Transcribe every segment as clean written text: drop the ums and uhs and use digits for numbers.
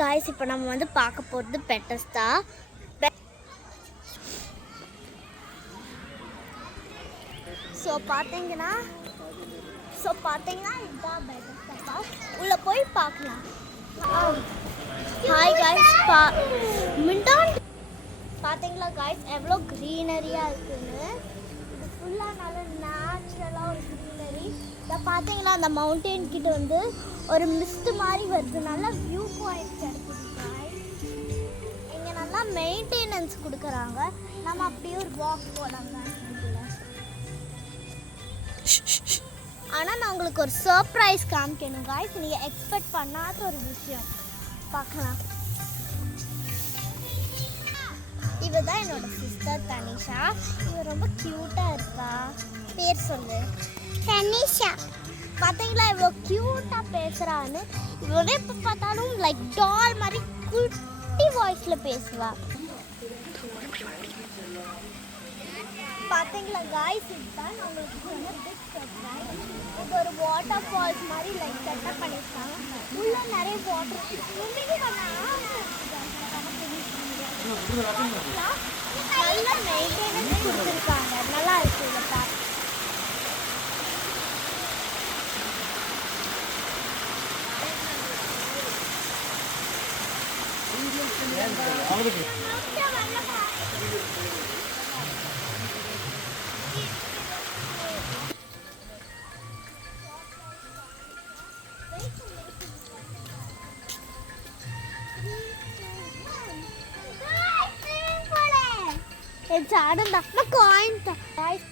Guys இப்போ நம்ம வந்து பார்க்க போகிறது பெட்டஸ்தா. ஸோ பார்த்தீங்கன்னா இதுதான் பெட்டஸ்தா. உள்ளே போய் பார்க்கலாம். ஹாய் காய்ஸ், மிண்டான் பார்த்தீங்களா காய்ஸ் எவ்வளோ க்ரீனரியாக இருக்குன்னு. இது ஃபுல்லாக நல்ல நேச்சுரலாக ஒரு க்ரீனரி. இதை பார்த்தீங்களா அந்த மவுண்டெயின் கிட்ட வந்து ஒரு மிஸ்ட் மாதிரி வருது. நல்லா வியூ பாயிண்ட் கிடைக்குது காய்ஸ். இங்கே நல்லா மெயின்டெனன்ஸ் கொடுக்குறாங்க. நம்ம அப்படியே ஒரு வாக் போகலாங்க. ஆனால் நான் உங்களுக்கு ஒரு சர்ப்ரைஸ் காமிக்கணும் காய்ஸ். நீங்கள் எக்ஸ்பெக்ட் பண்ணாத ஒரு விஷயம் பார்க்கலாம். இவ தான் என்னோட சிஸ்டர் தனிஷா. இவ ரொம்ப க்யூட்டாக இருக்கா. பேர் சொல்லு. தனிஷா. பார்த்தீங்களா இவ்வளோ க்யூட்டாக பேசுகிறான்னு. இவளே இப்போ பார்த்தாலும் லைக் டால் மாதிரி குட்டி வாய்ஸில் பேசுவா. பார்த்தீங்களா காய்ஸ், இதுதான் உங்களுக்கு சொன்ன பிக் சர்ப்ரைஸ். இது ஒரு வாட்டர் ஃபால்ஸ் மாதிரி லைக் செட்டப் பண்ணியிருக்காங்க. உள்ள நிறைய வாட்டர் நல்ல மெயின்டெனன்ஸ் கொடுத்துருக்காங்க. நல்லா இருக்கு இதை பார்க்க.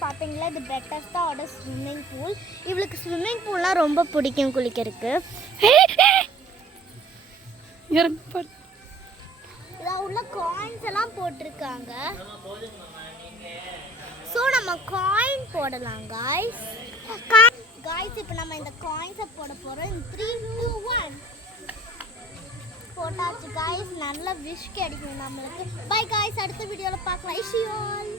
பார்த்தீங்களா இது பெட்டஸ்தாவோட ஸ்விம்மிங் பூல். இவளுக்கு ஸ்விம்மிங் பூல்லாம் ரொம்ப பிடிக்கும் குளிக்கிறதுக்கு. இதில் உள்ள காயின்ஸ் எல்லாம் போட்டிருக்காங்க. ஸோ நம்ம காயின் போடலாம் காய்ஸ். இப்போ நம்ம இந்த காயின்ஸை போட போகிறோம். 3, 2, 1 போட்டாச்சு காய்ஸ். நல்ல விஷ் கிடைக்கும் நம்மளுக்கு. பை காய்ஸ், அடுத்த வீடியோவில் பார்க்கலாம். ஐ சி யூ ஆல்.